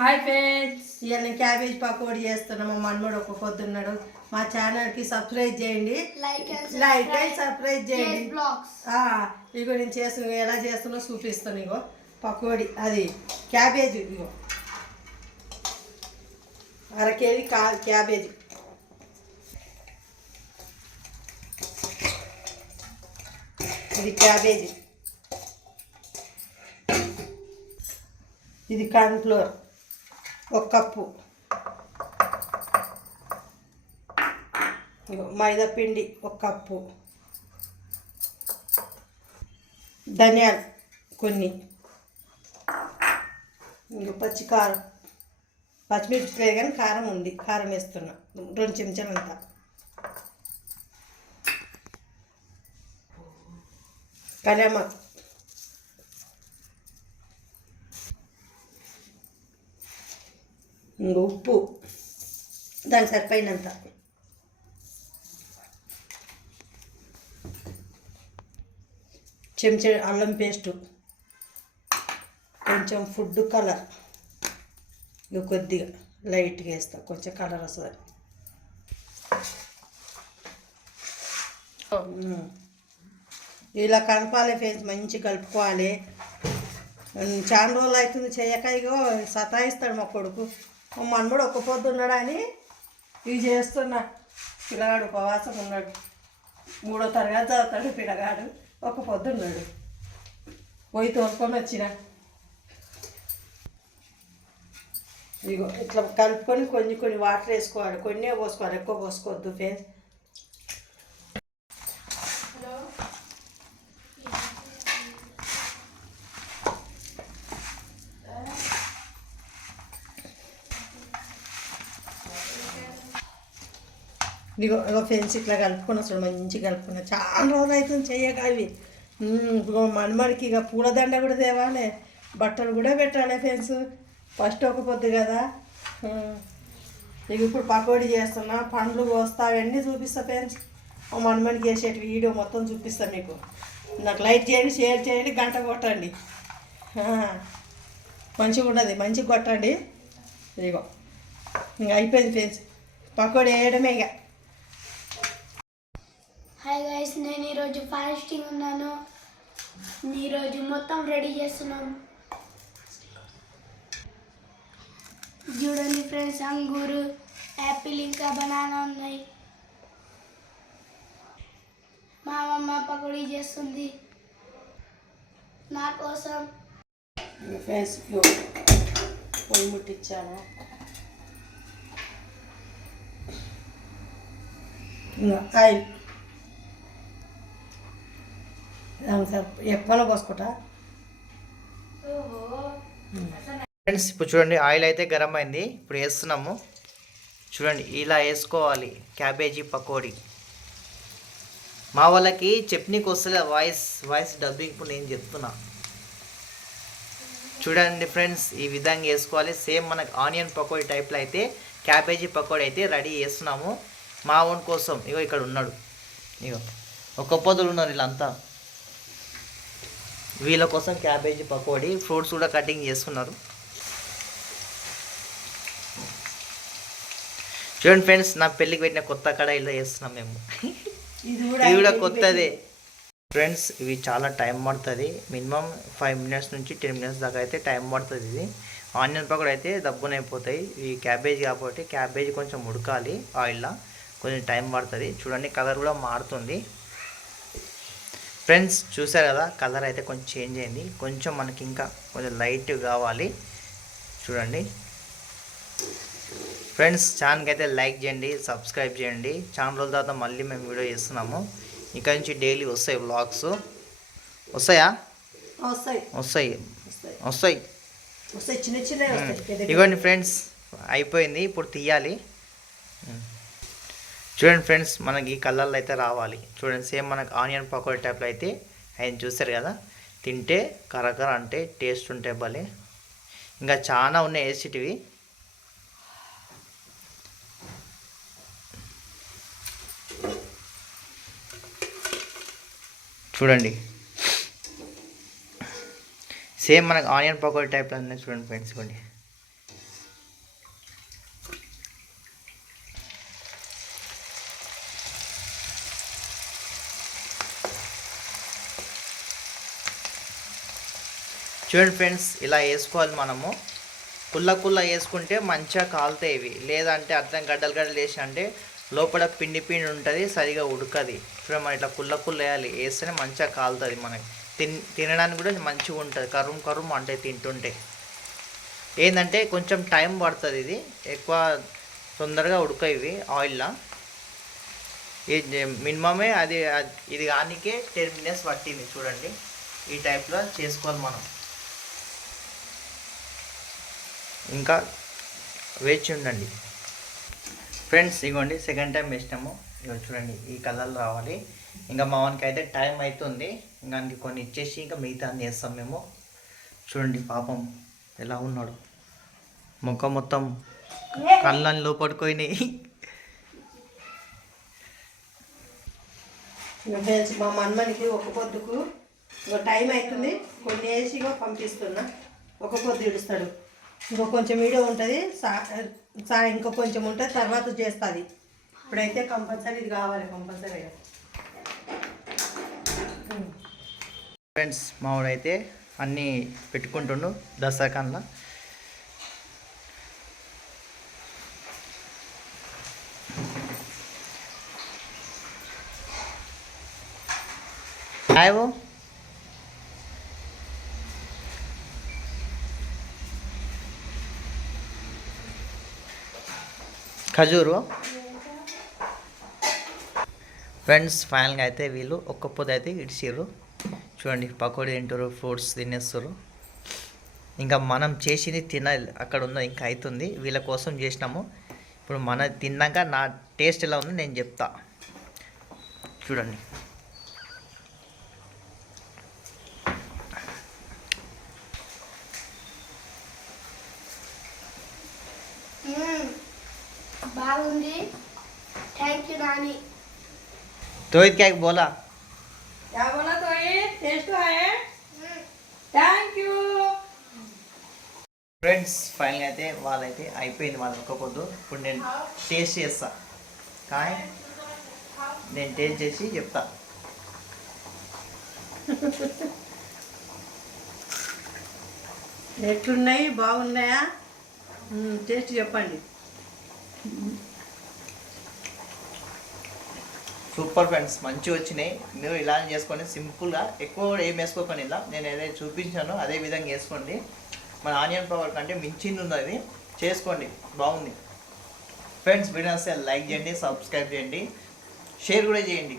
Hi friends, ఇవాళ నేను cabbage pakodi చేస్తున్నాను. మా మనమడు ఒక పొద్దున్నాడు. మా ఛానల్కి సబ్స్క్రైబ్ చేయండి, లైక్ అండ్ సబ్స్క్రైబ్ చేయండి. ఇగో నేను చేస్తున్నా, ఎలా చేస్తున్నా చూపిస్తాను. ఇగో పకోడీ, అది క్యాబేజ్. ఇగో అరకేజీ క్యాబేజీ. ఇది క్యాబేజీ, ఇది కార్న్ఫ్లోర్ 1 కప్పు, మైదా పిండి 1 కప్పు, ధనియాలు కొన్ని, పచ్చి కారం, పచ్చిమిర్చి లేదు కానీ కారం ఉంది, కారం వేస్తున్నా 2 చెంచాలంతా. కళ్యామాకు, ఉప్పు దానికి సరిపోయినంత, చెంచా అల్లం పేస్టు, కొంచెం ఫుడ్ కలర్, ఇక కొద్దిగా లైట్గా వేస్తా, కొంచెం కలర్ వస్తుంది. ఇలా కలపాలి ఫ్రెండ్స్, మంచి కలుపుకోవాలి. చాలా రోజులు అవుతుంది చేయక, ఇగో సతాయిస్తాడు మా కొడుకు. మా మనముడు ఒక్క పొద్దు ఉన్నాడని ఇవి చేస్తున్నా. పిల్లగాడు ఉపవాసం ఉన్నాడు, 3వ తరగతి చదువుతాడు పిల్లగాడు, ఒక్క పొద్దు ఉన్నాడు. పోయి తోలుకొని వచ్చిన. ఇగో ఇట్లా కలుపుకొని కొన్ని వాటర్ వేసుకోవాలి, కొన్నే పోసుకోవాలి, ఎక్కువ పోసుకోవద్దు ఫ్రెండ్స్. ఇగో ఫ్రెండ్స్ ఇట్లా కలుపుకున్నా చూడు, మంచిగా కలుపుకున్నా. చాలా రోజులు అవుతుంది చెయ్యక అవి. మనమడికి ఇక పూలదండ కూడా తేవాలి, బట్టలు కూడా పెట్టాలి ఫ్రెండ్స్. ఫస్ట్ ఒక పొద్దు కదా. ఇక ఇప్పుడు పకోడీ చేస్తున్నా, పండ్లు కోస్తా, అవన్నీ చూపిస్తా ఫ్రెండ్స్. మనమడికి చేసేటి వీడియో మొత్తం చూపిస్తాను మీకు. నాకు లైక్ చేయండి, షేర్ చేయండి, గంట కొట్టండి. మంచిగా ఉండదు, మంచిగా కొట్టండి. ఇగో ఇంకా అయిపోయింది ఫ్రెండ్స్, పకోడీ వేయడమే ఇక. హాయ్ గైస్, నేను ఈరోజు ఫాస్టింగ్ ఉన్నాను. ఈరోజు మొత్తం రెడీ చేస్తున్నాం. చూడండి ఫ్రెండ్స్, అంగూరు, యాపిల్, ఇంకా బనానా ఉన్నాయి. మా అమ్మ పకోడీ చేస్తుంది నా కోసం. ఫ్రెండ్స్ పొయ్యి ముట్టించాను. ఇంకా ఆయిల్ ఎక్కువలో పోసుకుంటా ఫ్రెండ్స్. ఇప్పుడు చూడండి, ఆయిల్ అయితే గరం అయింది, ఇప్పుడు వేస్తున్నాము. చూడండి, ఇలా వేసుకోవాలి క్యాబేజీ పకోడీ. మా వాళ్ళకి చట్నీకి వస్తుంది వాయిస్ డబ్బింగ్ ఇప్పుడు నేను చెప్తున్నా. చూడండి ఫ్రెండ్స్, ఈ విధంగా వేసుకోవాలి. సేమ్ మనకు ఆనియన్ పకోడీ టైప్లో అయితే క్యాబేజీ పకోడీ అయితే రెడీ చేస్తున్నాము మా ఓన్ కోసం. ఇగో ఇక్కడ ఉన్నాడు, ఇగో ఒక్క పొద్దులు ఉన్నారు వీళ్ళంతా. వీళ్ళ కోసం క్యాబేజీ పకోడీ, ఫ్రూట్స్ కూడా కటింగ్ చేస్తున్నారు. చూడండి ఫ్రెండ్స్, నా పెళ్ళికి పెట్టిన కొత్త కడాయిలో చేస్తున్నాం మేము. ఇది కూడా కొత్తదే ఫ్రెండ్స్. ఇవి చాలా టైం పడుతుంది, మినిమం 5 మినిట్స్ నుంచి 10 మినిట్స్ దాకా అయితే టైం పడుతుంది. ఇది ఆనియన్ పకోడీ అయితే దబ్బునైపోతాయి. ఈ క్యాబేజీ కాబట్టి క్యాబేజీ కొంచెం ఉడకాలి ఆయిల్లో, కొంచెం టైం పడుతుంది. చూడండి, కలర్ కూడా మారుతుంది ఫ్రెండ్స్. చూసారు కదా, కలర్ అయితే కొంచెం చేంజ్ అయింది. కొంచెం మనకి ఇంకా కొంచెం లైట్ కావాలి. చూడండి ఫ్రెండ్స్, ఛానల్కి అయితే లైక్ చేయండి, సబ్స్క్రైబ్ చేయండి. చాలా రోజుల తర్వాత మళ్ళీ మేము వీడియో చేస్తున్నాము. ఇక్కడ నుంచి డైలీ వస్తాయి వ్లాగ్స్. వస్తాయా? వస్తాయి. ఇవ్వండి ఫ్రెండ్స్, అయిపోయింది, ఇప్పుడు తీయాలి. చూడండి ఫ్రెండ్స్, మనకి ఈ కలర్లో అయితే రావాలి. చూడండి, సేమ్ మనకు ఆనియన్ పకోడీ టైప్లో అయితే ఆయన చూస్తారు కదా. తింటే కరకర అంటే టేస్ట్ ఉంటే భలే. ఇంకా చాలా ఉన్నాయి వేసేటివి. చూడండి, సేమ్ మనకు ఆనియన్ పకోడీ టైప్లో ఉన్నాయి. చూడండి ఫ్రెండ్స్, ఇవ్వండి చూడండి ఫ్రెండ్స్, ఇలా వేసుకోవాలి మనము. కుల్ల వేసుకుంటే మంచిగా కాలుతాయి ఇవి. లేదంటే అర్థం గడ్డలు వేసి అంటే లోపల పిండి ఉంటుంది, సరిగా ఉడకది. ఇప్పుడు మనం ఇట్లా కుల్ల వేయాలి, వేస్తేనే మంచిగా కాలుతుంది. మనకి తినడానికి కూడా మంచిగా ఉంటుంది, కరుం అంటే తింటుంటే. ఏంటంటే కొంచెం టైం పడుతుంది, ఇది ఎక్కువ తొందరగా ఉడక ఇవి ఆయిల్లో. ఇది మినిమమే ఇది కానికే 10 minutes పట్టింది. చూడండి, ఈ టైప్లో చేసుకోవాలి మనం. ఇంకా వేచి ఉండండి ఫ్రెండ్స్. ఇగోండి, సెకండ్ టైం వేసినాము. ఇగో చూడండి, ఈ కలర్లో రావాలి. ఇంకా మా వానికి అయితే టైం అవుతుంది. ఇంకా కొన్ని ఇచ్చేసి ఇంకా మిగతా అన్ని వేస్తాం మేము. చూడండి పాపం ఎలా ఉన్నాడు, ముఖం మొత్తం కళ్ళని లోపడుకోయినాయి. ఫ్రెండ్స్, మా మన్మనికి ఒక పొద్దుకు టైం అవుతుంది. కొన్ని వేసి పంపిస్తున్నా. ఒక పొద్దు ఇడుస్తాడు. ఇంకో కొంచెం వీడియో ఉంటుంది, ఇంకో కొంచెం ఉంటుంది, తర్వాత చేస్తుంది. ఇప్పుడైతే కంపల్సరీ ఇది కావాలి, కంపల్సరీగా. ఫ్రెండ్స్, మావాడైతే అన్నీ పెట్టుకుంటుండు దసరాకంలో. ఆయో ఖజూరు. ఫ్రెండ్స్, ఫైనల్గా అయితే వీళ్ళు ఒక్క పొద్దు అయితే ఇడిచిర్రు. చూడండి, పకోడీ తింటారు, ఫ్రూట్స్ తినేస్తారు. ఇంకా మనం చేసింది తినాలి, అక్కడ ఉన్నది ఇంకా అవుతుంది. వీళ్ళ కోసం చేసినాము. ఇప్పుడు మన తిన్నాక నా టేస్ట్ ఎలా ఉందో నేను చెప్తా. చూడండి, బాగుంది. Thank you Nani. తోయిత్ क्या बोला? क्या बोला तो ये टेस्ट है, థ్యాంక్ యూ. ఫ్రెండ్స్, ఫైనల్గా అయితే వాళ్ళైతే అయిపోయింది వాళ్ళ ఒక్క పొద్దు. ఇప్పుడు నేను టేస్ట్ చేస్తా, కానీ నేను టేస్ట్ చేసి చెప్తా. ఎట్లున్నాయి, బాగున్నాయా? టేస్ట్ చెప్పండి. సూపర్ ఫ్రెండ్స్, మంచిగా వచ్చినాయి. మీరు ఇలానే చేసుకోండి, సింపుల్గా. ఎక్కువ కూడా ఏం వేసుకోకండి. ఇలా నేను ఏదైతే చూపించానో అదే విధంగా వేసుకోండి. మన ఆనియన్ పవర్ కంటే మించింది ఉంది, అది చేసుకోండి, బాగుంది. ఫ్రెండ్స్, వీడియో వస్తే లైక్ చేయండి, సబ్స్క్రైబ్ చేయండి, షేర్ కూడా చేయండి.